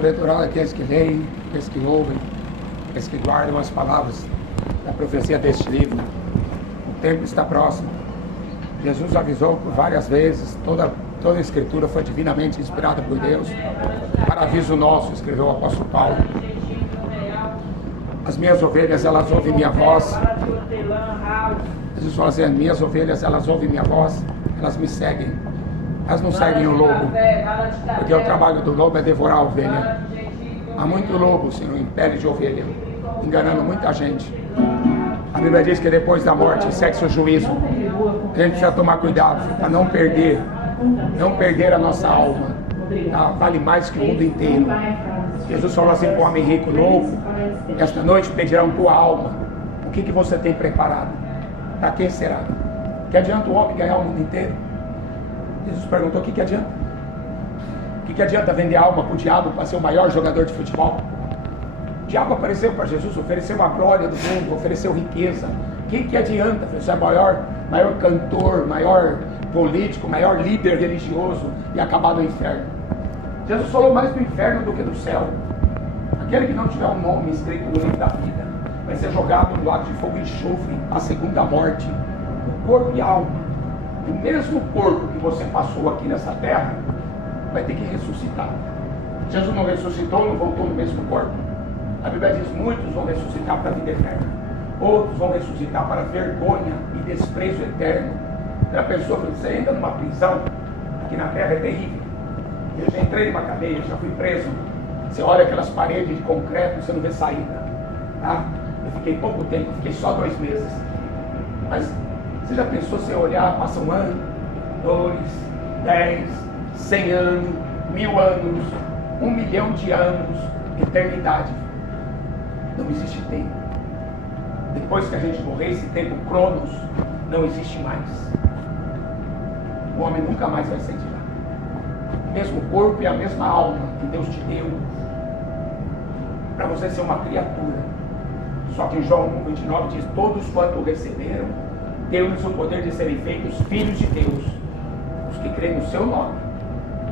Bem-aventurado aqueles que leem, aqueles que ouvem, aqueles que guardam as palavras da profecia deste livro. O tempo está próximo. Jesus avisou por várias vezes, toda a Escritura foi divinamente inspirada por Deus. Para aviso nosso, escreveu o apóstolo Paulo. As minhas ovelhas, elas ouvem minha voz. Jesus falou assim, as minhas ovelhas, elas ouvem minha voz, elas me seguem. Elas não seguem o lobo, porque o trabalho do lobo é devorar a ovelha. Há muito lobo, Senhor, em pele de ovelha, enganando muita gente. A Bíblia diz que depois da morte segue-se o juízo. A gente precisa tomar cuidado para não perder a nossa alma. Tá? Vale mais que o mundo inteiro. Jesus falou assim para o homem rico, louco, esta noite pedirão tua alma. O que você tem preparado? Para quem será? Que adianta o homem ganhar o mundo inteiro? Jesus perguntou, o que adianta? O que adianta vender a alma para o diabo para ser o maior jogador de futebol? O diabo apareceu para Jesus, ofereceu a glória do mundo, ofereceu riqueza. O que adianta? Você é maior cantor, maior político, maior líder religioso e acabar no inferno. Jesus falou mais do inferno do que do céu. Aquele que não tiver um nome escrito no livro da vida vai ser jogado no lago de fogo e enxofre, a segunda morte, o corpo e a alma. O mesmo corpo que você passou aqui nessa terra vai ter que ressuscitar. Jesus não ressuscitou, não voltou no mesmo corpo. A Bíblia diz, muitos vão ressuscitar para a vida eterna. Outros vão ressuscitar para vergonha e desprezo eterno. A pessoa fala, você entra numa prisão, aqui na terra é terrível. Eu já entrei numa cadeia, já fui preso. Você olha aquelas paredes de concreto, você não vê saída. Tá? Eu fiquei pouco tempo, fiquei só 2 meses. Mas você já pensou, você olhar, passa 1 ano, 2, 10, 100 anos, 1000 anos, 1 milhão de anos, eternidade. Não existe tempo. Depois que a gente morrer, esse tempo cronos não existe mais. O homem nunca mais vai sentir nada. O mesmo corpo e a mesma alma que Deus te deu para você ser uma criatura. Só que em João 1,29 diz, todos quanto receberam, deu-lhes o poder de serem feitos filhos de Deus, os que creem no seu nome.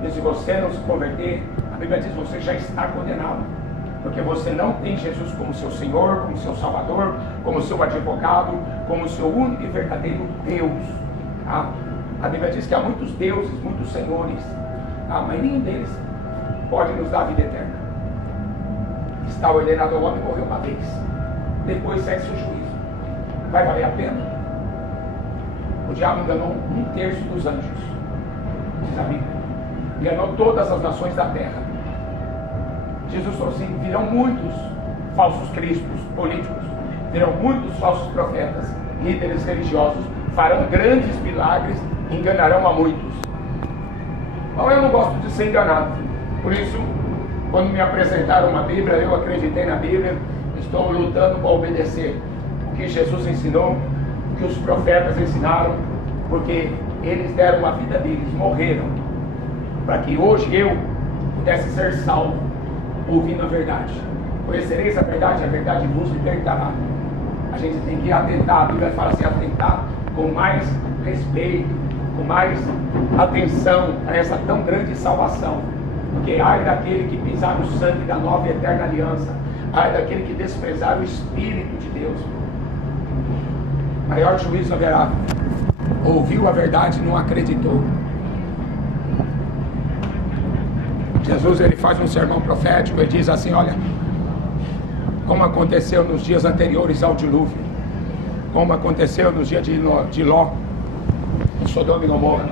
E se você não se converter, a Bíblia diz, você já está condenado, porque você não tem Jesus como seu Senhor, como seu Salvador, como seu advogado, como seu único e verdadeiro Deus. Tá? A Bíblia diz que há muitos deuses, muitos senhores, tá? Mas nenhum deles pode nos dar a vida eterna. Está ordenado ao homem morrer uma vez, depois segue-se o juízo. Vai valer a pena? O diabo enganou 1/3 dos anjos, diz a Bíblia. Enganou todas as nações da terra. Jesus falou assim, virão muitos falsos cristos políticos, virão muitos falsos profetas, líderes religiosos, farão grandes milagres, enganarão a muitos. Bom, eu não gosto de ser enganado. Por isso, quando me apresentaram uma Bíblia, eu acreditei na Bíblia, estou lutando para obedecer o que Jesus ensinou, que os profetas ensinaram, porque eles deram a vida deles, morreram, para que hoje eu pudesse ser salvo, ouvindo a verdade. Conhecereis a verdade vos libertará. A gente tem que atentar, a Bíblia fala assim, atentar com mais respeito, com mais atenção a essa tão grande salvação, porque ai daquele que pisar no sangue da nova e eterna aliança, ai daquele que desprezar o Espírito de Deus. Maior juízo haverá. Ouviu a verdade e não acreditou. Jesus, ele faz um sermão profético e diz assim, olha, como aconteceu nos dias anteriores ao dilúvio, como aconteceu nos dias de Ló, em Sodoma e Gomorra.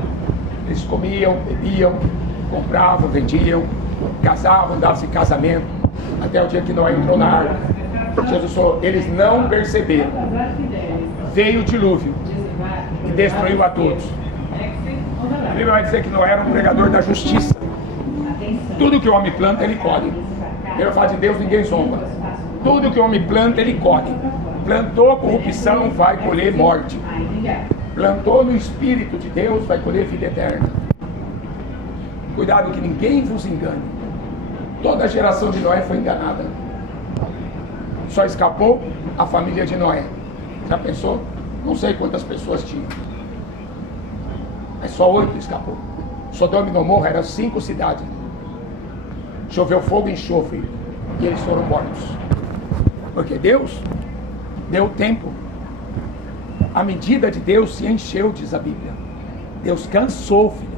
Eles comiam, bebiam, compravam, vendiam, casavam, davam-se casamento, até o dia que Noé entrou na arca. Jesus falou, eles não perceberam. Veio o dilúvio e destruiu a todos. A Bíblia vai dizer que Noé era um pregador da justiça. Tudo que o homem planta, ele colhe. Ele fala de Deus, ninguém zomba. Tudo que o homem planta, ele colhe. Plantou corrupção, vai colher morte. Plantou no Espírito de Deus, vai colher vida eterna. Cuidado que ninguém vos engane. Toda a geração de Noé foi enganada. Só escapou a família de Noé. Já pensou? Não sei quantas pessoas tinham, mas só 8 escapou. Sodoma e Gomorra eram 5 cidades. choveu fogo e enxofre, e eles foram mortos. Porque Deus deu tempo. A medida de Deus se encheu, diz a Bíblia. Deus cansou, filho,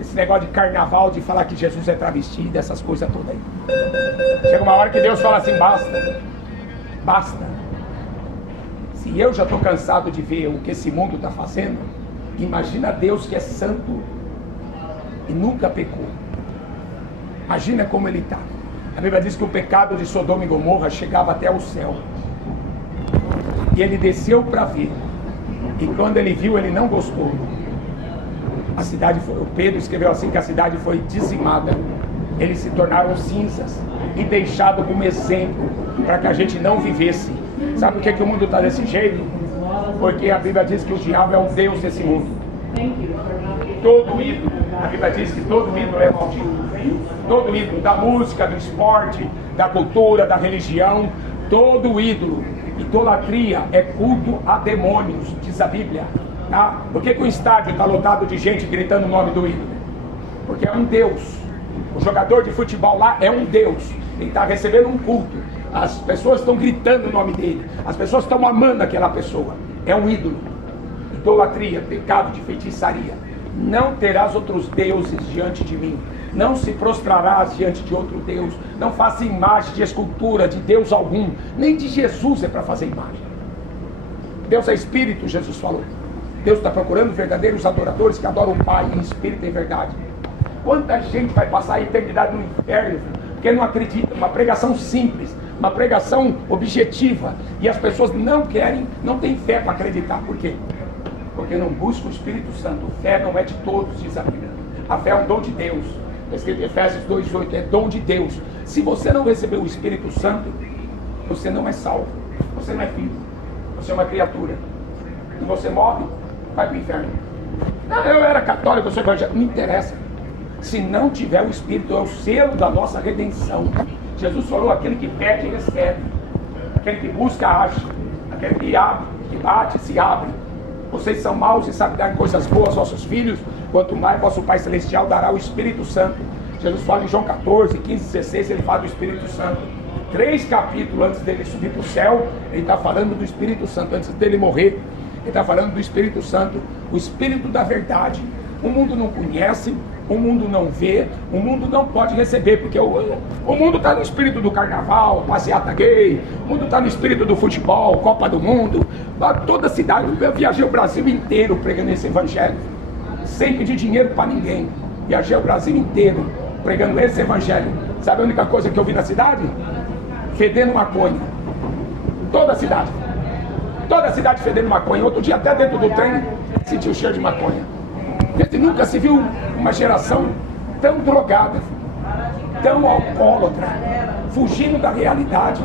esse negócio de carnaval, de falar que Jesus é travesti, dessas coisas todas aí. Chega uma hora que Deus fala assim: basta, basta. Se eu já estou cansado de ver o que esse mundo está fazendo, imagina Deus que é santo e nunca pecou. Imagina como ele está. A Bíblia diz que o pecado de Sodoma e Gomorra chegava até o céu. E ele desceu para ver. E quando ele viu, ele não gostou. A cidade foi, o Pedro escreveu assim, que a cidade foi dizimada. Eles se tornaram cinzas e deixado como exemplo para que a gente não vivesse. Sabe por que o mundo está desse jeito? Porque a Bíblia diz que o diabo é o Deus desse mundo. Todo ídolo, a Bíblia diz que todo ídolo é maldito. Todo ídolo, da música, do esporte, da cultura, da religião, todo ídolo, idolatria é culto a demônios, diz a Bíblia. Tá? Por que o estádio está lotado de gente gritando o nome do ídolo? Porque é um Deus. O jogador de futebol lá é um Deus. Ele está recebendo um culto. As pessoas estão gritando o nome dele. As pessoas estão amando aquela pessoa. É um ídolo. Idolatria, pecado de feitiçaria. Não terás outros deuses diante de mim. Não se prostrarás diante de outro Deus. Não faça imagem de escultura de Deus algum. Nem de Jesus é para fazer imagem. Deus é espírito, Jesus falou. Deus está procurando verdadeiros adoradores que adoram o Pai em espírito e em verdade. Quanta gente vai passar a eternidade no inferno porque não acredita? Uma pregação simples, uma pregação objetiva, e as pessoas não querem, não têm fé para acreditar. Por quê? Porque não busca o Espírito Santo. Fé não é de todos, diz a Bíblia. A fé é um dom de Deus. Está escrito em Efésios 2:8, é dom de Deus. Se você não recebeu o Espírito Santo, você não é salvo. Você não é filho. Você é uma criatura. E você morre, vai para o inferno. Não, eu era católico, eu sou evangélico. Não interessa. Se não tiver o Espírito, é o selo da nossa redenção. Jesus falou: aquele que pede, recebe. Aquele que busca, acha. Aquele que abre, que bate, se abre. Vocês são maus e sabem dar coisas boas aos vossos filhos, quanto mais vosso Pai Celestial dará o Espírito Santo. Jesus fala em João 14, 15, 16, ele fala do Espírito Santo. 3 capítulos antes dele subir para o céu, ele está falando do Espírito Santo. Antes dele morrer, ele está falando do Espírito Santo, o Espírito da verdade. O mundo não conhece, o mundo não vê, o mundo não pode receber, porque o mundo está no espírito do carnaval, passeata gay, o mundo está no espírito do futebol, Copa do Mundo. Toda cidade, eu viajei o Brasil inteiro pregando esse evangelho, sem pedir dinheiro para ninguém. Viajei o Brasil inteiro pregando esse evangelho. Sabe a única coisa que eu vi na cidade? Fedendo maconha. Toda a cidade fedendo maconha. Outro dia até dentro do trem senti o cheiro de maconha. Gente, nunca se viu uma geração tão drogada, tão alcoólatra, fugindo da realidade.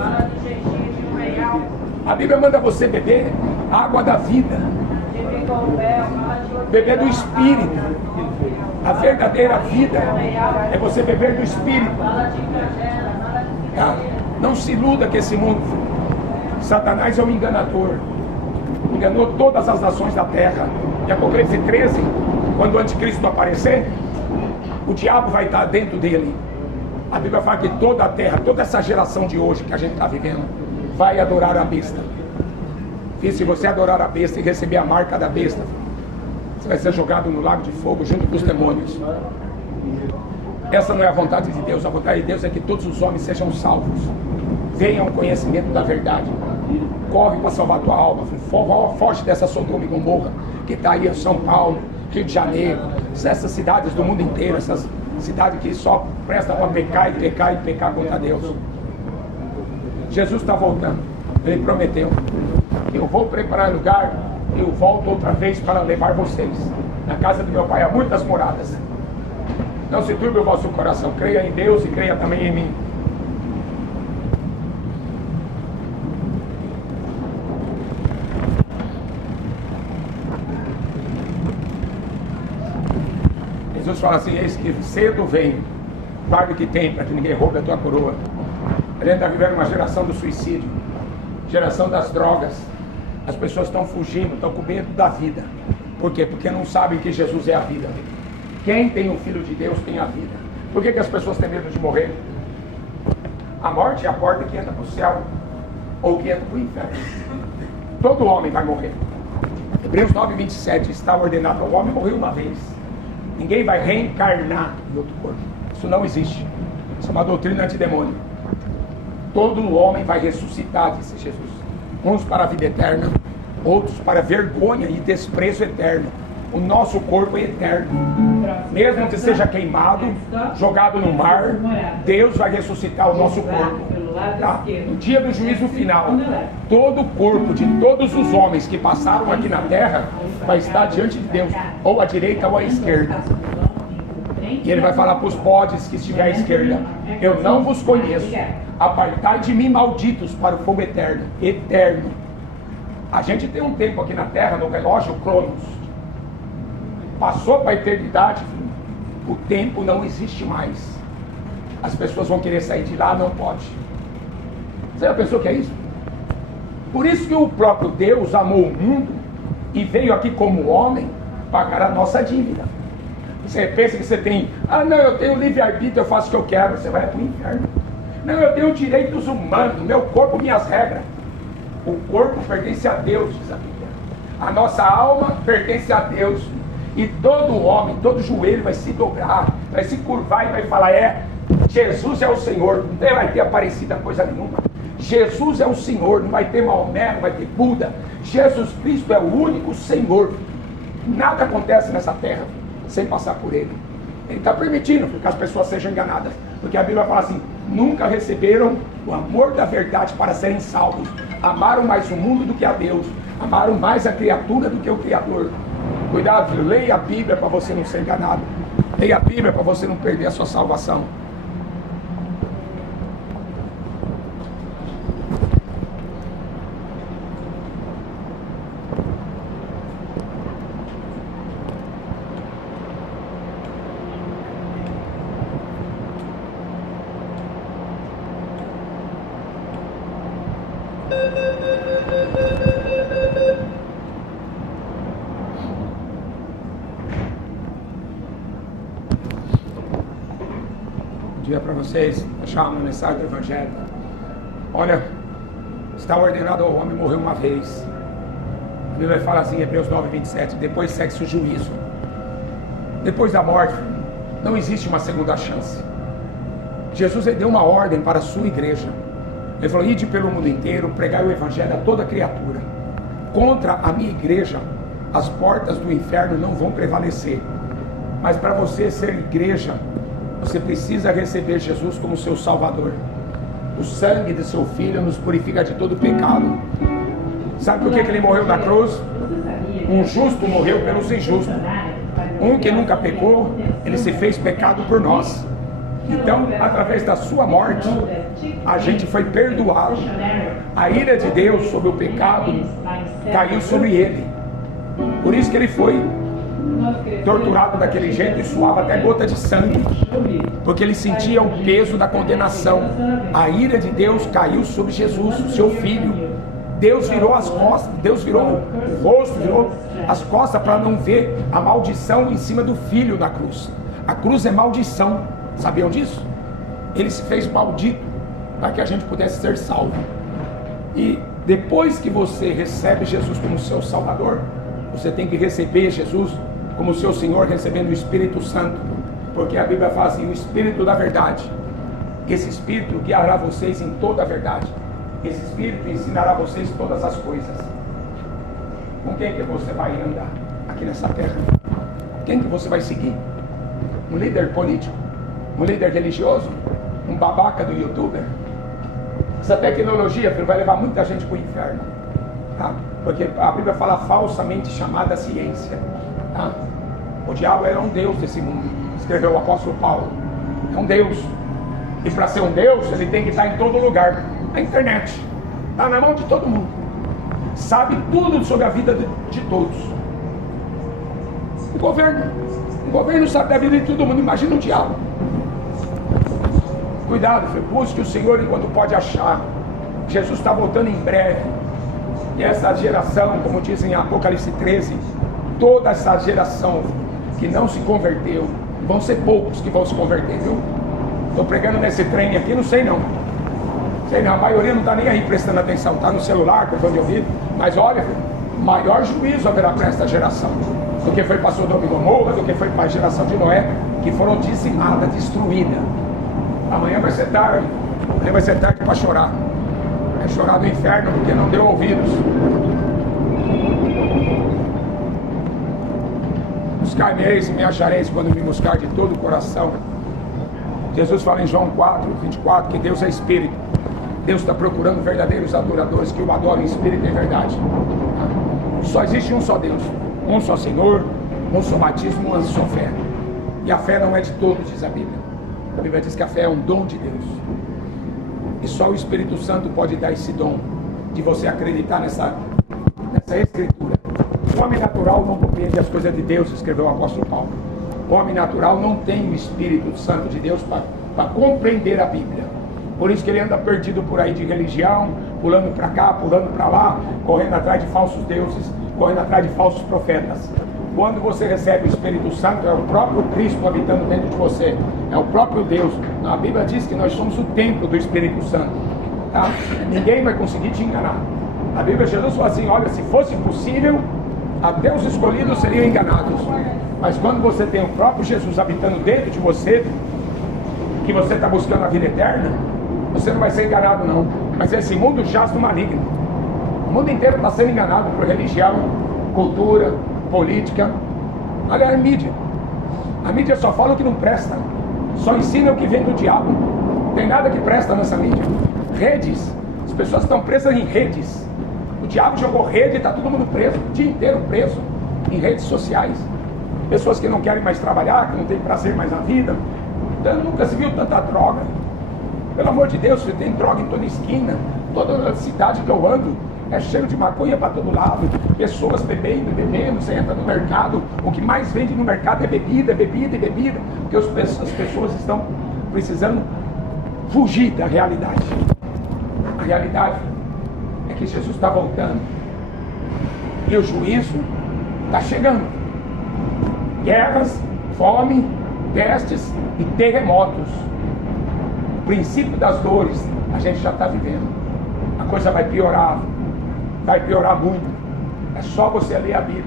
A Bíblia manda você beber a água da vida, beber do Espírito. A verdadeira vida é você beber do Espírito. Não se iluda que esse mundo, Satanás é um enganador, enganou todas as nações da terra. Em Apocalipse 13, quando o anticristo aparecer, o diabo vai estar dentro dele. A Bíblia fala que toda a terra, toda essa geração de hoje que a gente está vivendo, vai adorar a besta. E se você adorar a besta e receber a marca da besta, você vai ser jogado no lago de fogo junto com os demônios. Essa não é a vontade de Deus. A vontade de Deus é que todos os homens sejam salvos, venham ao conhecimento da verdade. Corre para salvar a tua alma. Foge dessa Sodoma e Gomorra que está aí em São Paulo, Rio de Janeiro, essas cidades do mundo inteiro, essas cidades que só prestam para pecar e pecar e pecar contra Deus. Jesus está voltando. Ele prometeu: eu vou preparar lugar, eu volto outra vez para levar vocês. Na casa do meu Pai há muitas moradas. Não se turbe o vosso coração. Creia em Deus e creia também em mim. Jesus fala assim: eis que cedo vem, guarde o que tem, para que ninguém roube a tua coroa. A gente está vivendo uma geração do suicídio, geração das drogas. As pessoas estão fugindo, estão com medo da vida. Por quê? Porque não sabem que Jesus é a vida. Quem tem o Filho de Deus tem a vida. Por que as pessoas têm medo de morrer? A morte é a porta que entra para o céu ou que entra para o inferno. Todo homem vai morrer. Hebreus 9:27, está ordenado ao homem morrer uma vez. Ninguém vai reencarnar em outro corpo. Isso não existe. Isso é uma doutrina antidemônio. Todo homem vai ressuscitar, disse Jesus. Uns para a vida eterna, outros para vergonha e desprezo eterno. O nosso corpo é eterno. Mesmo que seja queimado, jogado no mar, Deus vai ressuscitar o nosso corpo. Tá? No dia do juízo final, todo o corpo de todos os homens que passaram aqui na terra vai estar diante de Deus, ou à direita ou à esquerda. E ele vai falar para os bodes que estiver à esquerda: eu não vos conheço, apartai de mim, malditos, para o fogo eterno. Eterno. A gente tem um tempo aqui na terra, no relógio Cronos. Passou para a eternidade, o tempo não existe mais. As pessoas vão querer sair de lá, não pode. Você já pensou que é isso? Por isso que o próprio Deus amou o mundo e veio aqui como homem pagar a nossa dívida. Você pensa que você tem, não, eu tenho livre-arbítrio, eu faço o que eu quero. Você vai para o inferno. Não, eu tenho direitos humanos, meu corpo, minhas regras. O corpo pertence a Deus, diz a Bíblia. A nossa alma pertence a Deus. E todo homem, todo joelho vai se dobrar, vai se curvar e vai falar: Jesus é o Senhor. Não vai ter aparecida coisa nenhuma. Jesus é o Senhor, não vai ter Maomé, não vai ter Buda. Jesus Cristo é o único Senhor. Nada acontece nessa terra sem passar por Ele. Ele está permitindo que as pessoas sejam enganadas, porque a Bíblia fala assim: nunca receberam o amor da verdade para serem salvos. Amaram mais o mundo do que a Deus, amaram mais a criatura do que o Criador. Cuidado, filho, leia a Bíblia para você não ser enganado. Leia a Bíblia para você não perder a sua salvação. Para vocês deixar uma mensagem do Evangelho. Olha, está ordenado ao homem morrer uma vez. A Bíblia fala assim, Hebreus 9:27, depois segue-se o juízo. Depois da morte não existe uma segunda chance. Jesus deu uma ordem para a sua igreja. Ele falou: ide pelo mundo inteiro, pregai o Evangelho a toda criatura. Contra a minha igreja as portas do inferno não vão prevalecer. Mas para você ser igreja, você precisa receber Jesus como seu Salvador. O sangue de seu Filho nos purifica de todo pecado. Sabe por que ele morreu na cruz? Um justo morreu pelos injustos. Um que nunca pecou, ele se fez pecado por nós. Então, através da sua morte, a gente foi perdoado. A ira de Deus sobre o pecado caiu sobre ele. Por isso que ele foi torturado daquele jeito e suava até gota de sangue, porque ele sentia o peso da condenação. A ira de Deus caiu sobre Jesus, o seu Filho. Deus virou as costas, Deus virou o rosto, virou as costas para não ver a maldição em cima do Filho na cruz. A cruz é maldição, sabiam disso? Ele se fez maldito para que a gente pudesse ser salvo. E depois que você recebe Jesus como seu Salvador, você tem que receber Jesus como seu Senhor, recebendo o Espírito Santo, porque a Bíblia fala assim: o Espírito da verdade. Esse Espírito guiará vocês em toda a verdade. Esse Espírito ensinará vocês todas as coisas. Com quem que você vai andar aqui nessa terra? Quem que você vai seguir? Um líder político? Um líder religioso? Um babaca do youtuber? Essa tecnologia, filho, vai levar muita gente para o inferno, tá? Porque a Bíblia fala falsamente chamada ciência. Tá? O diabo era um Deus desse mundo, escreveu o apóstolo Paulo. É um Deus. E para ser um Deus, ele tem que estar em todo lugar. A internet está na mão de todo mundo. Sabe tudo sobre a vida de todos. O governo sabe da vida de todo mundo. Imagina o diabo. Cuidado, filho. Busque o Senhor enquanto pode achar. Jesus está voltando em breve. E essa geração, como diz em Apocalipse 13, toda essa geração que não se converteu, vão ser poucos que vão se converter, viu? Estou pregando nesse trem aqui, não sei não. A maioria não está nem aí prestando atenção, está no celular, com o fone de ouvido. Mas olha, maior juízo haverá para esta geração do que foi para Sodoma e Gomorra, do que foi para a geração de Noé, que foram dizimadas, destruídas. Amanhã vai ser tarde para chorar. É chorar no inferno porque não deu ouvidos. Buscar-me eis e me achareis quando me buscar de todo o coração. Jesus fala em João 4:24 que Deus é Espírito. Deus está procurando verdadeiros adoradores que o adoram em Espírito e em verdade. Só existe um só Deus, um só Senhor, um só batismo, uma só fé. E a fé não é de todos, diz a Bíblia. A Bíblia diz que a fé é um dom de Deus. E só o Espírito Santo pode dar esse dom de você acreditar nessa escritura. O homem natural não compreende as coisas de Deus, escreveu o apóstolo Paulo. O homem natural não tem o Espírito Santo de Deus para compreender a Bíblia. Por isso que ele anda perdido por aí de religião, pulando para cá, pulando para lá, correndo atrás de falsos deuses, correndo atrás de falsos profetas. Quando você recebe o Espírito Santo, é o próprio Cristo habitando dentro de você, é o próprio Deus. A Bíblia diz que nós somos o templo do Espírito Santo, tá? Ninguém vai conseguir te enganar. A Bíblia, Jesus falou assim: olha, se fosse possível, até os escolhidos seriam enganados. Mas quando você tem o próprio Jesus habitando dentro de você, que você está buscando a vida eterna, você não vai ser enganado não. Mas esse mundo jaz no maligno. O mundo inteiro está sendo enganado por religião, cultura, política. Olha a mídia. A mídia só fala o que não presta, só ensina o que vem do diabo. Não tem nada que presta nessa mídia. Redes, as pessoas estão presas em redes. O diabo jogou rede e está todo mundo preso, o dia inteiro preso em redes sociais. Pessoas que não querem mais trabalhar, que não têm prazer mais na vida. Então, nunca se viu tanta droga. Pelo amor de Deus, tem droga em toda esquina. Toda a cidade que eu ando é cheio de maconha para todo lado. Pessoas bebendo. Você entra no mercado, o que mais vende no mercado é bebida. Porque as pessoas estão precisando fugir da realidade. A realidade é que Jesus está voltando e o juízo está chegando. Guerras, fome, pestes e terremotos. O princípio das dores a gente já está vivendo. A coisa vai piorar muito. É só você ler a Bíblia.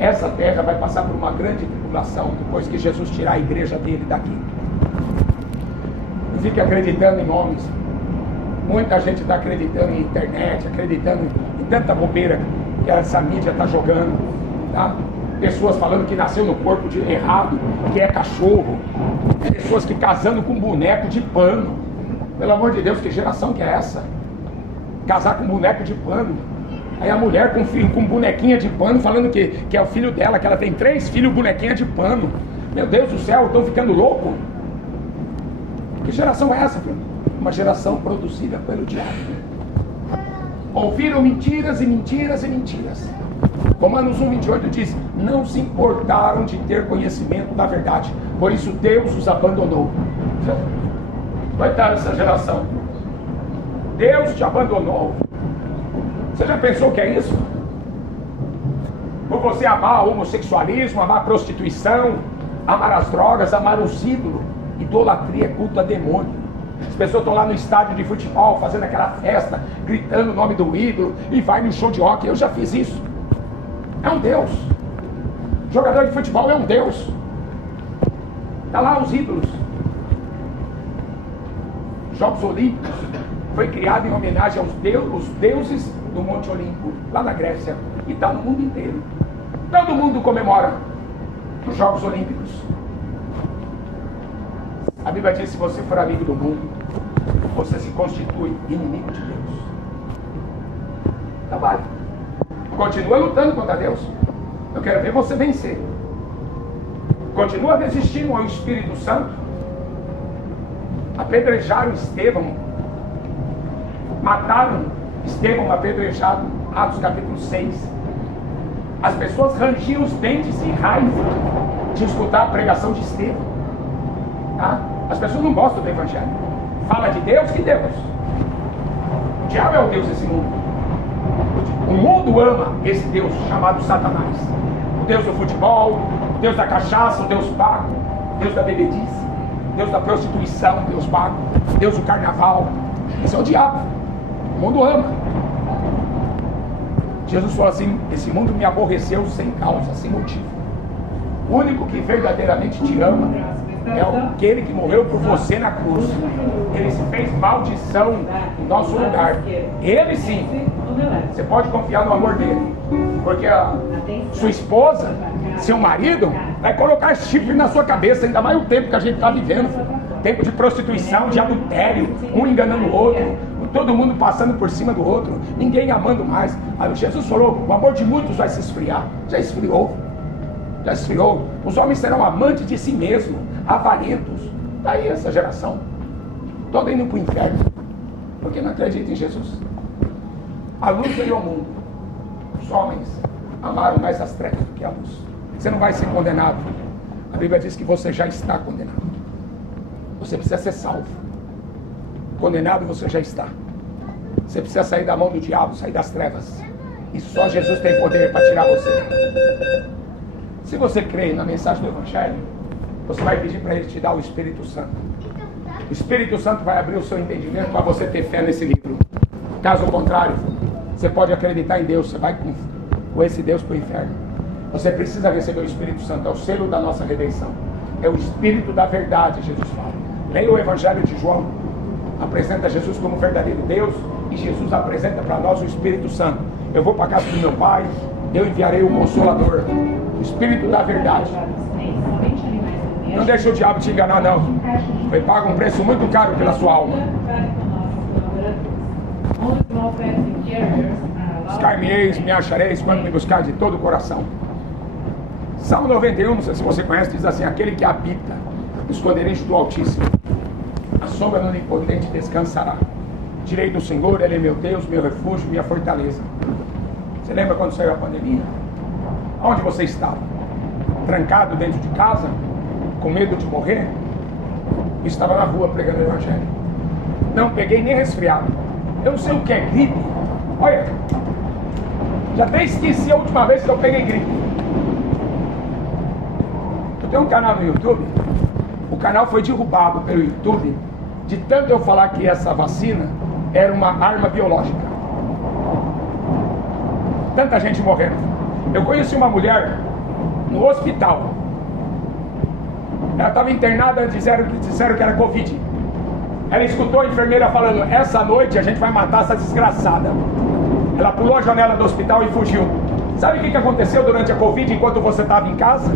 Essa terra vai passar por uma grande tribulação depois que Jesus tirar a igreja dele daqui. Não fique acreditando em homens. Muita gente está acreditando em internet, acreditando em tanta bobeira que essa mídia está jogando, tá? Pessoas falando que nasceu no corpo errado, que é cachorro. Pessoas que casando com boneco de pano. Pelo amor de Deus, que geração que é essa? Casar com boneco de pano. Aí a mulher com bonequinha de pano falando que é o filho dela, que ela tem 3 filhos bonequinha de pano. Meu Deus do céu, estão ficando louco? Que geração é essa, filho? Uma geração produzida pelo diabo. Ouviram mentiras e mentiras e mentiras. Romanos 1:28 diz: não se importaram de ter conhecimento da verdade, por isso Deus os abandonou. Vai estar essa geração. Deus te abandonou. Você já pensou o que é isso? Por você amar o homossexualismo, amar a prostituição, amar as drogas, amar os ídolos. Idolatria é culto a demônio. As pessoas estão lá no estádio de futebol fazendo aquela festa, gritando o nome do ídolo, e vai no show de rock. Eu já fiz isso. É um Deus. Jogador de futebol é um Deus. Está lá os ídolos. Jogos Olímpicos foi criado em homenagem aos deuses do Monte Olimpo, lá na Grécia, e está no mundo inteiro. Todo mundo comemora os Jogos Olímpicos. A Bíblia diz: se você for amigo do mundo, você se constitui inimigo de Deus. Então vai. Continua lutando contra Deus. Eu quero ver você vencer. Continua resistindo ao Espírito Santo. Apedrejaram Estevão. Mataram Estevão apedrejado. Atos capítulo 6. As pessoas rangiam os dentes em raiva de escutar a pregação de Estevão. Tá? As pessoas não gostam do Evangelho. Fala de Deus, que Deus? O diabo é o Deus desse mundo. O mundo ama esse Deus chamado Satanás. O Deus do futebol, o Deus da cachaça, o Deus pago, o Deus da bebedice, o Deus da prostituição, Deus pago, Deus do carnaval. Esse é o diabo. O mundo ama. Jesus falou assim: esse mundo me aborreceu sem causa, sem motivo. O único que verdadeiramente te ama é aquele que morreu por você na cruz. Ele se fez maldição em nosso lugar. Ele sim. Você pode confiar no amor dele. Porque a sua esposa, seu marido, vai colocar chifre na sua cabeça. Ainda mais o tempo que a gente está vivendo. Tempo de prostituição, de adultério, um enganando o outro, todo mundo passando por cima do outro, ninguém amando mais. Aí Jesus falou: o amor de muitos vai se esfriar. Já esfriou. Já esfriou. Os homens serão amantes de si mesmos, avarentos. Daí essa geração toda indo para o inferno, porque não acredita em Jesus. A luz veio ao mundo. Os homens amaram mais as trevas do que a luz. Você não vai ser condenado. A Bíblia diz que você já está condenado. Você precisa ser salvo. Condenado você já está. Você precisa sair da mão do diabo, sair das trevas. E só Jesus tem poder para tirar você. Se você crê na mensagem do Evangelho, você vai pedir para Ele te dar o Espírito Santo. O Espírito Santo vai abrir o seu entendimento para você ter fé nesse livro. Caso contrário, você pode acreditar em Deus, você vai com esse Deus para o inferno. Você precisa receber o Espírito Santo, é o selo da nossa redenção. É o Espírito da verdade, Jesus fala. Leia o Evangelho de João. Apresenta Jesus como verdadeiro Deus e Jesus apresenta para nós o Espírito Santo. Eu vou para a casa do meu Pai, eu enviarei o Consolador, o Espírito da verdade. Não deixa o diabo te enganar, não. Ele paga um preço muito caro pela sua alma. Buscar-me-eis, me achareis quando me buscar de todo o coração. Salmo 91, não sei se você conhece, diz assim: aquele que habita no esconderijo do Altíssimo, a sombra do Onipotente descansará. Direi do Senhor, Ele é meu Deus, meu refúgio, minha fortaleza. Você lembra quando saiu a pandemia? Onde você estava? Trancado dentro de casa? Com medo de morrer? Estava na rua pregando o Evangelho. Não peguei nem resfriado. Eu não sei o que é gripe. Olha, já até esqueci a última vez que eu peguei gripe. Eu tenho um canal no YouTube. O canal foi derrubado pelo YouTube de tanto eu falar que essa vacina era uma arma biológica. Tanta gente morrendo. Eu conheci uma mulher no hospital. Ela estava internada, disseram que era Covid. Ela escutou a enfermeira falando: essa noite a gente vai matar essa desgraçada. Ela pulou a janela do hospital e fugiu. Sabe o que aconteceu durante a Covid enquanto você estava em casa?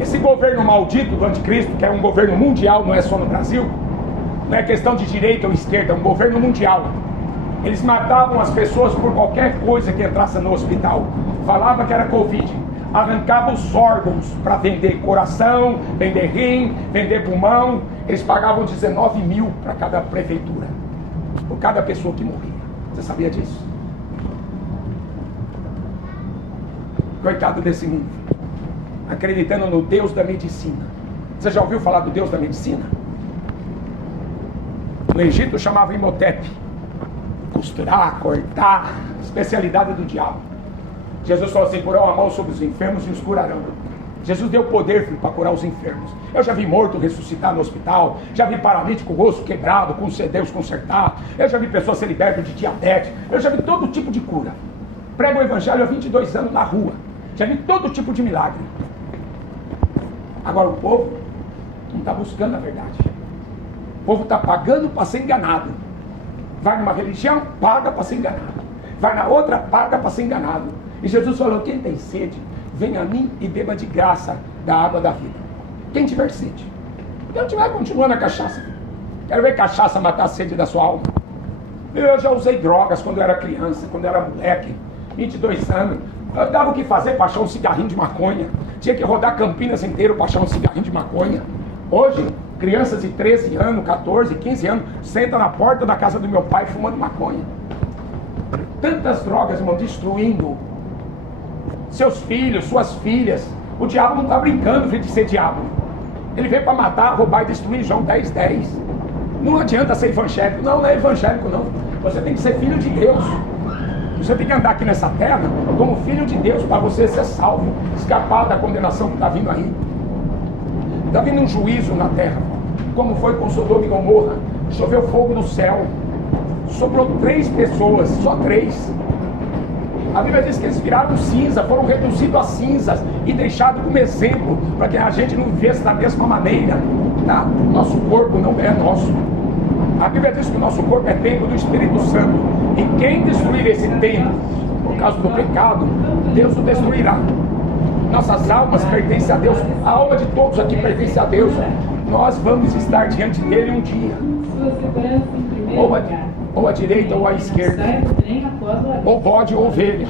Esse governo maldito do anticristo, que é um governo mundial, não é só no Brasil, não é questão de direita ou esquerda, é um governo mundial. Eles matavam as pessoas por qualquer coisa que entrasse no hospital. Falava que era Covid. Arrancava os órgãos para vender coração, vender rim, vender pulmão. Eles pagavam 19 mil para cada prefeitura, por cada pessoa que morria. Você sabia disso? Coitado desse mundo, acreditando no Deus da medicina. Você já ouviu falar do Deus da medicina? No Egito chamava Imhotep. Costurar, cortar, especialidade do diabo. Jesus falou assim: porão a mão sobre os enfermos e os curarão. Jesus deu poder, filho, para curar os enfermos. Eu já vi morto ressuscitar no hospital, já vi paralítico com o osso quebrado, com Deus consertar. Eu já vi pessoas ser libertas de diabetes. Eu já vi todo tipo de cura. Prego o Evangelho há 22 anos na rua. Já vi todo tipo de milagre. Agora o povo não está buscando a verdade. O povo está pagando para ser enganado. Vai numa religião, paga para ser enganado. Vai na outra, paga para ser enganado. E Jesus falou: quem tem sede, venha a mim e beba de graça da água da vida. Quem tiver sede. Quem não tiver, continua na cachaça. Quero ver cachaça matar a sede da sua alma. Eu já usei drogas quando eu era criança, quando eu era moleque, 22 anos. Eu dava o que fazer para achar um cigarrinho de maconha. Tinha que rodar Campinas inteiro para achar um cigarrinho de maconha. Hoje, crianças de 13 anos, 14, 15 anos, sentam na porta da casa do meu pai fumando maconha. Tantas drogas, irmão, destruindo seus filhos, suas filhas. O diabo não está brincando, filho, de ser diabo. Ele veio para matar, roubar e destruir. João 10:10. Não adianta ser evangélico. Não é evangélico, não. Você tem que ser filho de Deus. Você tem que andar aqui nessa terra como filho de Deus, para você ser salvo, escapar da condenação que está vindo aí. Está vindo um juízo na terra, como foi com Sodoma e Gomorra. choveu fogo do céu, sobrou 3 pessoas, só 3. A Bíblia diz que eles viraram cinza, foram reduzidos a cinzas e deixados como exemplo, para que a gente não vivesse da mesma maneira. Tá? Nosso corpo não é nosso. A Bíblia diz que o nosso corpo é templo do Espírito Santo. E quem destruir esse templo, por causa do pecado, Deus o destruirá. Nossas almas pertencem a Deus. A alma de todos aqui pertence a Deus. Nós vamos estar diante dele um dia. Ou à direita ou à esquerda. Ou bode ou ovelha.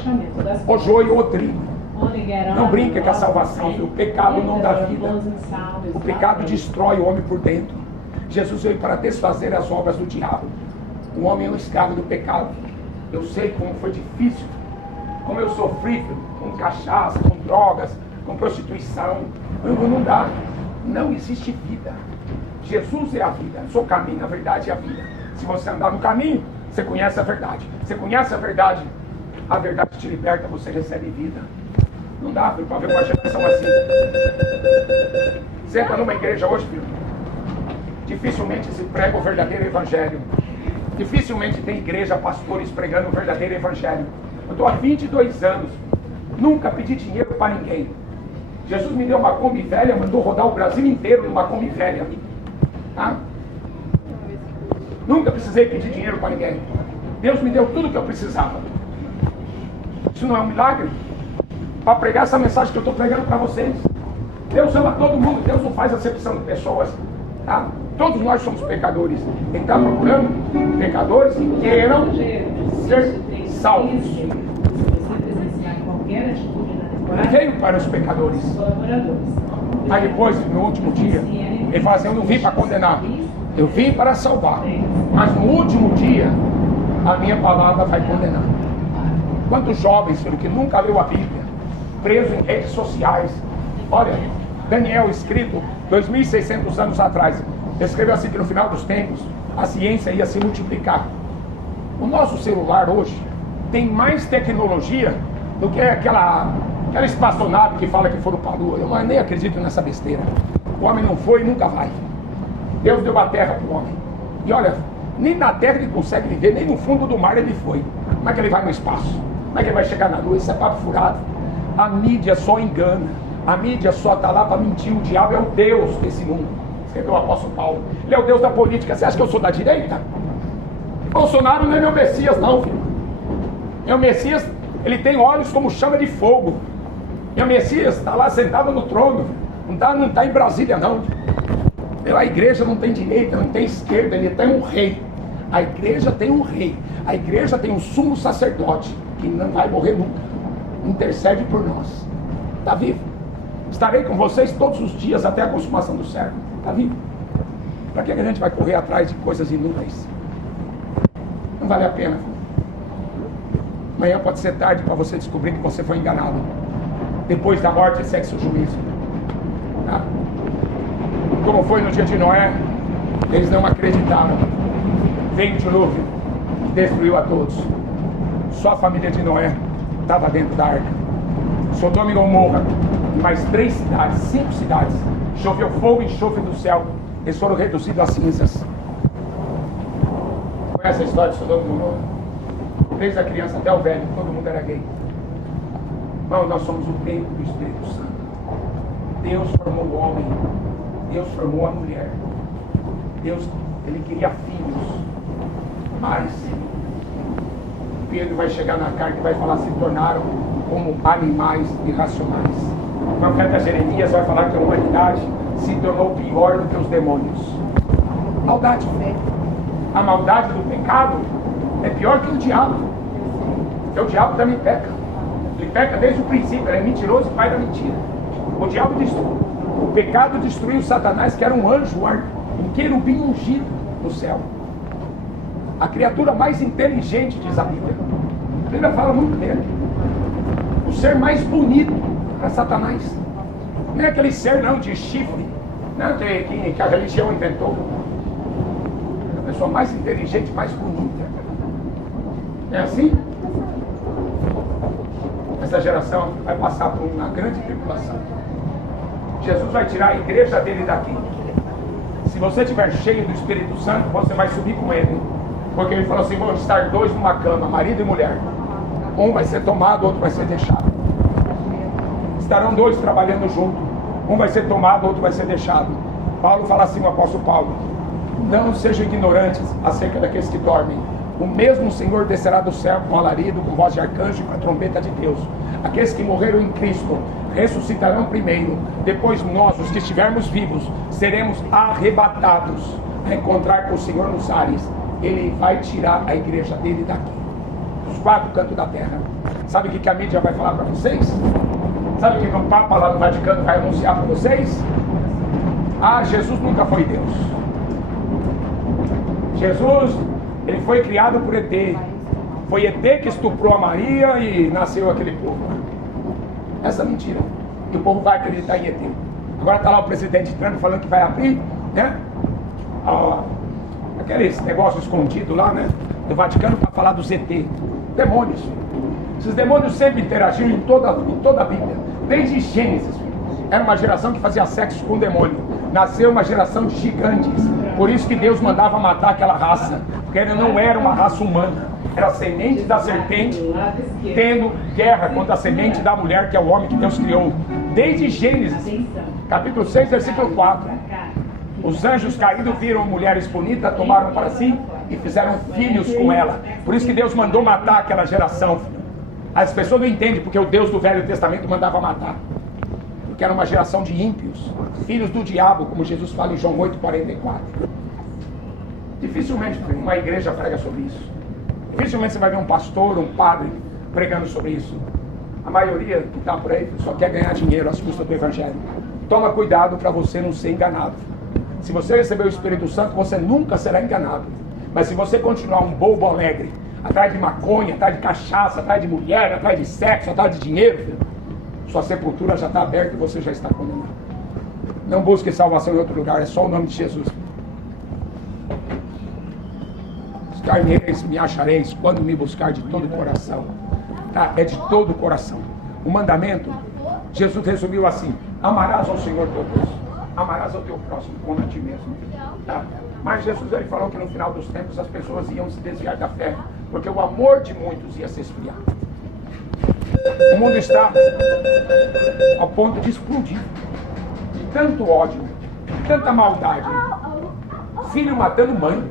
Ou joio ou trigo. Não brinque com a salvação. O pecado não dá vida. O pecado destrói o homem por dentro. Jesus veio para desfazer as obras do diabo. O homem é um escravo do pecado. Eu sei como foi difícil, como eu sofri com cachaça, com drogas, com prostituição. Não dá. Não existe vida. Jesus é a vida. Eu sou o caminho, a verdade e a vida. Se você andar no caminho, você conhece a verdade. Você conhece a verdade te liberta, você recebe vida. Não dá para ver uma geração assim. Você entra numa igreja hoje, filho, dificilmente se prega o verdadeiro evangelho. Dificilmente tem igreja, pastores pregando o verdadeiro evangelho. Eu estou há 22 anos, nunca pedi dinheiro para ninguém. Jesus me deu uma Kombi velha, mandou rodar o Brasil inteiro numa Kombi velha. Tá? Nunca precisei pedir dinheiro para ninguém. Deus me deu tudo o que eu precisava. Isso não é um milagre? Para pregar essa mensagem que eu estou pregando para vocês. Deus ama todo mundo, Deus não faz acepção de pessoas. Tá? Todos nós somos pecadores. Ele está procurando pecadores que queiram ser salvos. Ele veio para os pecadores. Aí depois, no último dia, ele fala assim: eu não vim para condenar, eu vim para salvar. Mas no último dia, a minha palavra vai condenar. Quantos jovens, filho, que nunca leu a Bíblia, preso em redes sociais. Olha, Daniel, escrito 2.600 anos atrás, escreveu assim que no final dos tempos a ciência ia se multiplicar. O nosso celular hoje tem mais tecnologia do que aquela espaçonave que fala que foram para a lua. Eu nem acredito nessa besteira. O homem não foi e nunca vai. Deus deu a terra para o homem. E olha, nem na terra ele consegue viver, nem no fundo do mar ele foi. Como é que ele vai no espaço? Como é que ele vai chegar na lua? Isso é papo furado. A mídia só engana. A mídia só está lá para mentir. O diabo é o Deus desse mundo. Escreveu o apóstolo Paulo. Ele é o Deus da política. Você acha que eu sou da direita? Bolsonaro não é meu Messias, não, filho. Meu Messias, ele tem olhos como chama de fogo. Meu Messias está lá sentado no trono. Não está em Brasília, não. A igreja não tem direita, não tem esquerda. Ele tem um rei. A igreja tem um rei. A igreja tem um sumo sacerdote que não vai morrer nunca. Intercede por nós. Está vivo? Estarei com vocês todos os dias até a consumação do século. Está vivo? Para que a gente vai correr atrás de coisas inúteis? Não vale a pena. Amanhã pode ser tarde para você descobrir que você foi enganado. Depois da morte segue o juízo. Tá? Como foi no dia de Noé, eles não acreditaram. Veio o dilúvio e destruiu a todos. Só a família de Noé estava dentro da arca. Sodoma e Gomorra, e mais 3 cidades, 5 cidades, choveu fogo e enxofre do céu. Eles foram reduzidos a cinzas. Conhece a história de Sodoma e Gomorra? Desde a criança até o velho, todo mundo era gay. Irmão, nós somos o templo do Espírito Santo. Deus formou o homem, Deus formou a mulher. Deus, ele queria filhos. Mas Pedro vai chegar na carta e vai falar: se tornaram como animais irracionais. O profeta Jeremias vai falar que a humanidade se tornou pior do que os demônios. Maldade. A maldade do pecado é pior que o diabo. Porque o diabo também peca. Ele peca desde o princípio. Ele é mentiroso e pai da mentira. O diabo destruiu. O pecado destruiu Satanás, que era um anjo, um querubim ungido no céu. A criatura mais inteligente, diz a Bíblia. A Bíblia fala muito dele. O ser mais bonito era Satanás. Não é aquele ser não de chifre, não, que a religião inventou. A pessoa mais inteligente, mais bonita. É assim? Essa geração vai passar por uma grande tribulação. Jesus vai tirar a igreja dele daqui. Se Se você estiver cheio do Espírito Santo, você vai subir com ele. Porque ele falou assim: vão estar dois numa cama, marido e mulher. Um vai ser tomado, outro vai ser deixado. Estarão dois trabalhando junto. Um vai ser tomado, outro vai ser deixado. Paulo fala assim, o apóstolo Paulo: não sejam ignorantes acerca daqueles que dormem. O mesmo Senhor descerá do céu com alarido, com voz de arcanjo e com a trombeta de Deus. Aqueles que morreram em Cristo ressuscitarão primeiro. Depois nós, os que estivermos vivos, seremos arrebatados a encontrar com o Senhor nos ares. Ele vai tirar a igreja dele daqui, dos quatro cantos da terra. Sabe o que a mídia vai falar para vocês? Sabe o que o Papa lá no Vaticano vai anunciar para vocês? Ah, Jesus nunca foi Deus. Jesus, ele foi criado por ET. Foi ET que estuprou a Maria e nasceu aquele povo. Essa mentira. E o povo vai acreditar em ET. Agora está lá o presidente Trump falando que vai abrir, né? Aqueles negócios escondidos lá, né? Do Vaticano para falar dos ET. Demônios. Esses demônios sempre interagiram em toda a Bíblia. Desde Gênesis. Era uma geração que fazia sexo com o demônio. Nasceu uma geração de gigantes. Por isso que Deus mandava matar aquela raça. Porque ela não era uma raça humana. Era a semente da serpente tendo guerra contra a semente da mulher, que é o homem que Deus criou. Desde Gênesis, capítulo 6, versículo 4. Os anjos caídos viram mulheres bonitas, tomaram para si e fizeram filhos com ela. Por isso que Deus mandou matar aquela geração. As pessoas não entendem porque o Deus do Velho Testamento mandava matar. Porque era uma geração de ímpios, filhos do diabo, como Jesus fala em João 8,44. Dificilmente uma igreja prega sobre isso. Dificilmente você vai ver um pastor, um padre pregando sobre isso. A maioria que está por aí só quer ganhar dinheiro às custas do Evangelho. Toma cuidado para você não ser enganado. Se você receber o Espírito Santo, você nunca será enganado. Mas se você continuar um bobo alegre, atrás de maconha, atrás de cachaça, atrás de mulher, atrás de sexo, atrás de dinheiro, filho, sua sepultura já está aberta e você já está condenado. Não busque salvação em outro lugar, é só o nome de Jesus. Buscar-me-eis, me achareis, quando me buscar de todo o coração. Tá? É de todo o coração. O mandamento, Jesus resumiu assim: amarás ao Senhor teu Deus, amarás ao teu próximo como a ti mesmo. Tá? Mas Jesus, ele falou que no final dos tempos as pessoas iam se desviar da fé, porque o amor de muitos ia se esfriar. O mundo está ao ponto de explodir. De tanto ódio, de tanta maldade. Filho matando mãe.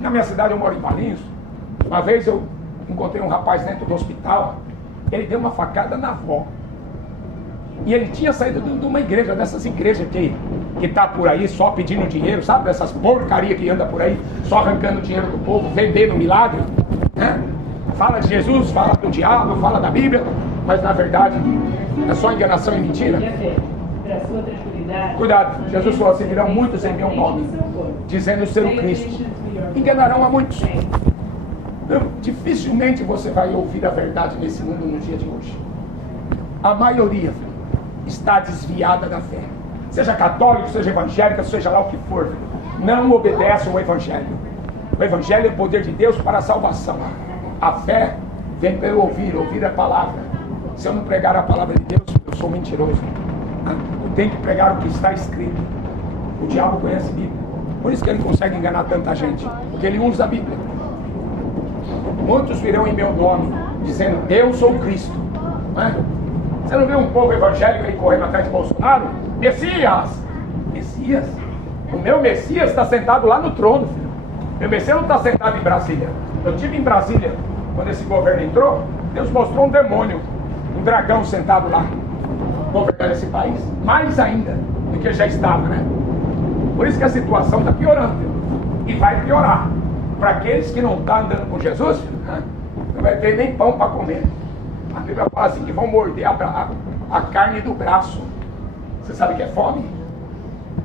Na minha cidade, eu moro em Valinhos. Uma vez eu encontrei um rapaz dentro do hospital. Ele deu uma facada na avó. E ele tinha saído de uma igreja, dessas igrejas que tá por aí só pedindo dinheiro, sabe? Dessas porcaria que anda por aí, só arrancando dinheiro do povo, vendendo milagre, né? Fala de Jesus, fala do diabo, fala da Bíblia, mas na verdade é só enganação e mentira. Cuidado, Jesus falou assim: virão muitos em meu nome, dizendo ser o Cristo. Enganarão a muitos. Então, dificilmente você vai ouvir a verdade nesse mundo no dia de hoje. A maioria está desviada da fé. Seja católico, seja evangélica, seja lá o que for, não obedece ao Evangelho. O Evangelho é o poder de Deus para a salvação. A fé vem pelo ouvir a palavra. Se eu não pregar a palavra de Deus, eu sou mentiroso. Eu tenho que pregar o que está escrito. O diabo conhece a Bíblia. Por isso que ele consegue enganar tanta gente, porque ele usa a Bíblia. Muitos virão em meu nome, dizendo: eu sou o Cristo. Você não vê um povo evangélico aí correndo atrás de Bolsonaro? Messias! Messias? O meu Messias está sentado lá no trono, filho. Meu Messias não está sentado em Brasília. Eu estive em Brasília quando esse governo entrou. Deus mostrou um demônio, um dragão sentado lá, governando esse país. Mais ainda do que já estava, né? Por isso que a situação está piorando, filho. E vai piorar. Para aqueles que não estão andando com Jesus, filho, não vai ter nem pão para comer. A Bíblia fala assim que vão morder a carne do braço. Você sabe o que é fome?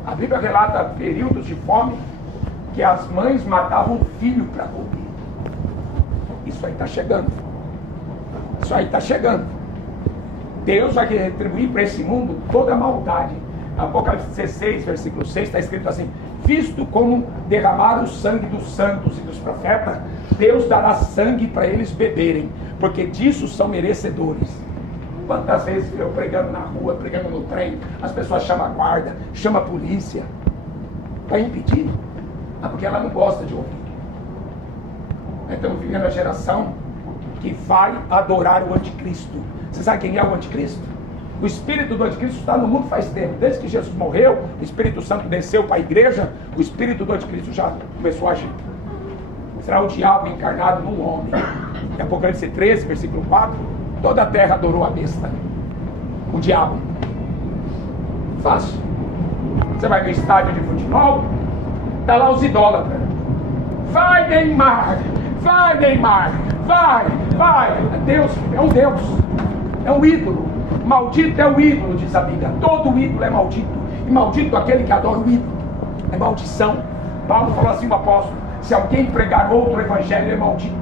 A Bíblia relata períodos de fome que as mães matavam o filho para comer. Isso aí está chegando. Isso aí está chegando. Deus vai retribuir para esse mundo toda a maldade. Apocalipse 16, versículo 6, está escrito assim: visto como derramaram o sangue dos santos e dos profetas, Deus dará sangue para eles beberem, porque disso são merecedores. Quantas vezes eu pregando na rua, pregando no trem, as pessoas chamam a guarda, chamam a polícia. Para impedir? Porque ela não gosta de ouvir. Estamos vivendo a geração que vai adorar o anticristo. Você sabe quem é o anticristo? O espírito do anticristo está no mundo faz tempo. Desde que Jesus morreu, o Espírito Santo desceu para a igreja, o espírito do anticristo já começou a agir. Será o diabo encarnado num homem. Em Apocalipse 13, versículo 4, toda a terra adorou a besta. O diabo. Fácil. Você vai no estádio de futebol, está lá os idólatras. Vai, Neymar! Vai, Neymar! Vai! Deus, é um Deus. É um ídolo. Maldito é o ídolo, diz a Bíblia. Todo ídolo é maldito. E maldito aquele que adora o ídolo. É maldição. Paulo falou assim, o apóstolo: se alguém pregar outro evangelho, é maldito.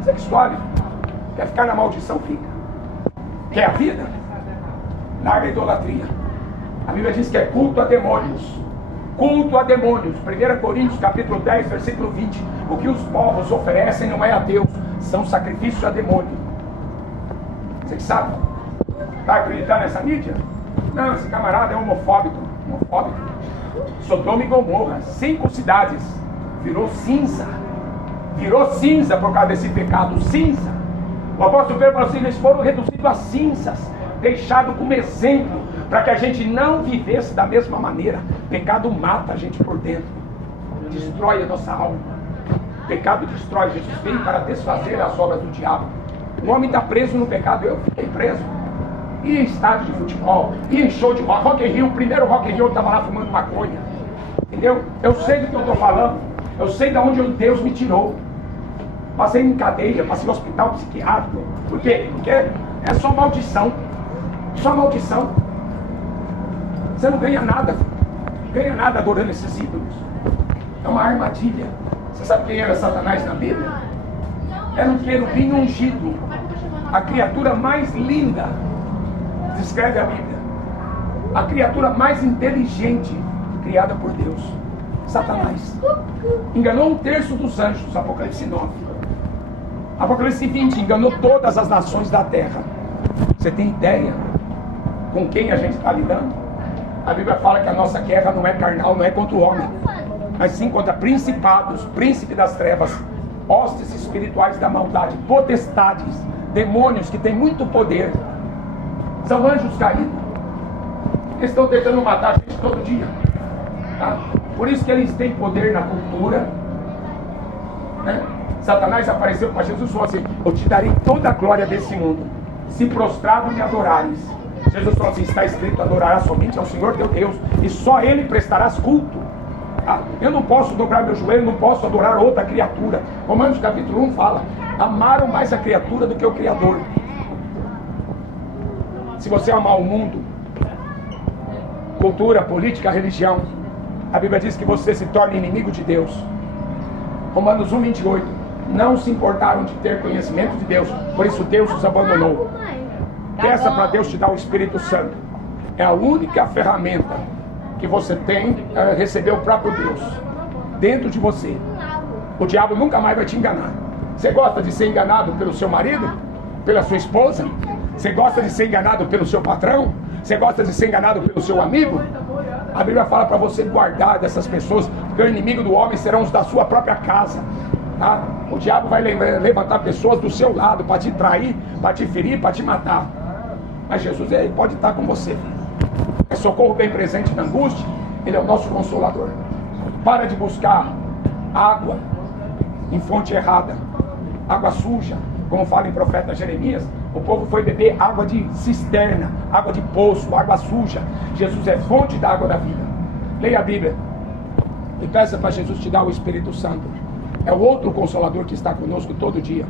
Você que escolhe. Quer ficar na maldição, fica. Quer a vida? Larga a idolatria. A Bíblia diz que é culto a demônios. Culto a demônios. 1 Coríntios capítulo 10, versículo 20. O que os povos oferecem não é a Deus, são sacrifícios a demônio. Você que sabe? Vai acreditar nessa mídia? Não, esse camarada é homofóbico. Homofóbico. Sodoma e Gomorra, 5 cidades, virou cinza. Virou cinza por causa desse pecado, cinza. O apóstolo Pedro falou assim: eles foram reduzidos a cinzas, deixados como exemplo, para que a gente não vivesse da mesma maneira. Pecado mata a gente por dentro, destrói a nossa alma. Pecado destrói. Jesus veio para desfazer as obras do diabo. O homem está preso no pecado. Eu fiquei preso. E em estádio de futebol, e em show de Rock in Rio. O primeiro Rock in Rio eu estava lá fumando maconha. Entendeu? Eu sei do que eu estou falando. Eu sei de onde Deus me tirou. Passei em cadeia, passei em hospital psiquiátrico. Por quê? Porque é só maldição. Só maldição. Você não ganha nada. Não ganha nada adorando esses ídolos. É uma armadilha. Você sabe quem era Satanás na Bíblia? Era um querubim ungido. A criatura mais linda. Descreve a Bíblia. A criatura mais inteligente criada por Deus. Satanás. Enganou 1/3 dos anjos. Apocalipse 9. Apocalipse 20. Enganou todas as nações da terra. Você tem ideia com quem a gente está lidando? A Bíblia fala que a nossa guerra não é carnal, não é contra o homem, mas sim contra principados, príncipe das trevas, hostes espirituais da maldade, potestades, demônios que têm muito poder. São anjos caídos. Eles estão tentando matar a gente todo dia, tá? Por isso que eles têm poder na cultura, né? Satanás apareceu para Jesus e falou assim: eu te darei toda a glória desse mundo, se prostrado me adorares. Jesus falou assim: está escrito, adorarás somente ao Senhor teu Deus, e só Ele prestarás culto. Eu não posso dobrar meu joelho, não posso adorar outra criatura. Romanos capítulo 1 fala: amaram mais a criatura do que o Criador. Se você amar o mundo, cultura, política, religião, a Bíblia diz que você se torna inimigo de Deus. Romanos 1, 28. Não se importaram de ter conhecimento de Deus, por isso Deus os abandonou. Peça para Deus te dar o Espírito Santo. É a única ferramenta que você tem a receber o próprio Deus dentro de você. O diabo nunca mais vai te enganar. Você gosta de ser enganado pelo seu marido? Pela sua esposa? Você gosta de ser enganado pelo seu patrão? Você gosta de ser enganado pelo seu amigo? A Bíblia fala para você guardar dessas pessoas, porque o inimigo do homem serão os da sua própria casa, tá? O diabo vai levantar pessoas do seu lado para te trair, para te ferir, para te matar. Mas Jesus, ele pode estar com você. É socorro bem presente na angústia. Ele é o nosso consolador. Para de buscar água em fonte errada, água suja, como fala em profeta Jeremias. O povo foi beber água de cisterna, água de poço, água suja. Jesus é fonte da água da vida. Leia a Bíblia e peça para Jesus te dar o Espírito Santo. É o outro consolador que está conosco todo dia.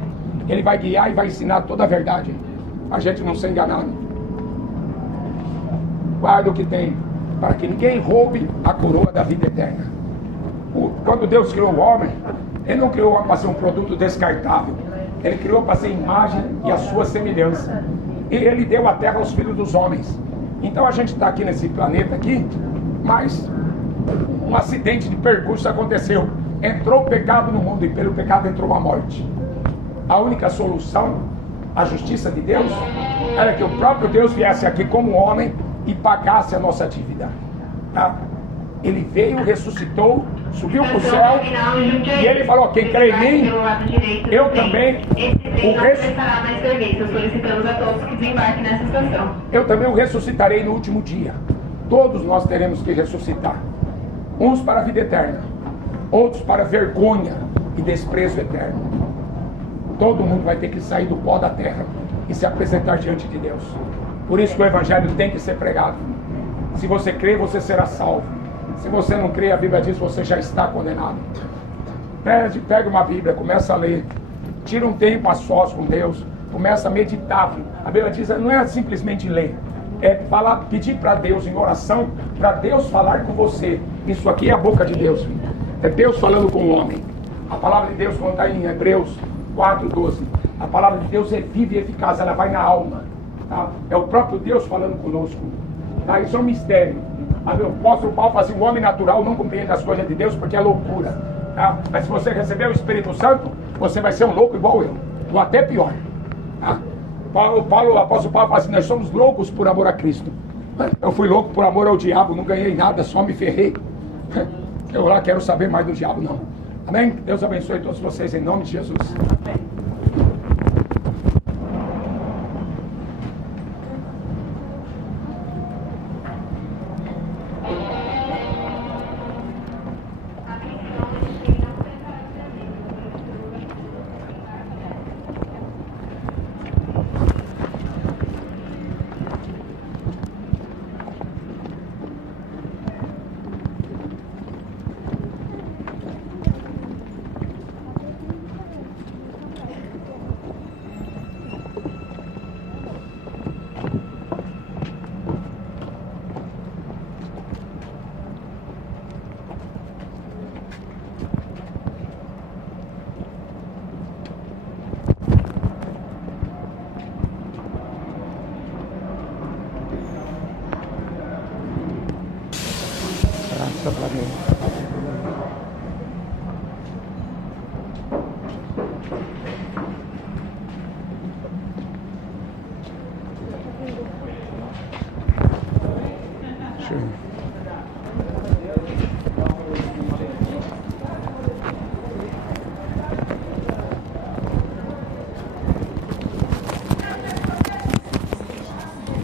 Ele vai guiar e vai ensinar toda a verdade, a gente não ser enganado. Guarda o que tem, para que ninguém roube a coroa da vida eterna. Quando Deus criou o homem, Ele não criou para ser um produto descartável. Ele criou para ser imagem e a sua semelhança. E Ele deu a terra aos filhos dos homens. Então a gente está aqui nesse planeta aqui, mas um acidente de percurso aconteceu. Entrou o pecado no mundo e pelo pecado entrou a morte. A única solução, a justiça de Deus, era que o próprio Deus viesse aqui como homem e pagasse a nossa dívida, tá? Ele veio, ressuscitou, subiu para o céu, e ele falou, quem crê em mim, eu também eu também o ressuscitarei no último dia. Todos nós teremos que ressuscitar. Uns para a vida eterna, outros para vergonha e desprezo eterno. Todo mundo vai ter que sair do pó da terra e se apresentar diante de Deus. Por isso que o Evangelho tem que ser pregado. Se você crê, você será salvo. Se você não crê, a Bíblia diz que você já está condenado. Pega uma Bíblia, começa a ler. Tira um tempo a sós com Deus. Começa a meditar. A Bíblia diz que não é simplesmente ler. É falar, pedir para Deus em oração, para Deus falar com você. Isso aqui é a boca de Deus. É Deus falando com o homem. A palavra de Deus, quando está em Hebreus 4:12, a palavra de Deus é viva e eficaz, ela vai na alma. Tá? É o próprio Deus falando conosco. Tá? Isso é um mistério. O apóstolo Paulo fala assim, o homem natural não compreende as coisas de Deus porque é loucura. Tá? Mas se você receber o Espírito Santo, você vai ser um louco igual eu, ou até pior. Tá? O apóstolo Paulo fala assim, nós somos loucos por amor a Cristo. Eu fui louco por amor ao diabo, não ganhei nada, só me ferrei. Eu lá quero saber mais do diabo, não. Amém? Deus abençoe todos vocês em nome de Jesus. Amém.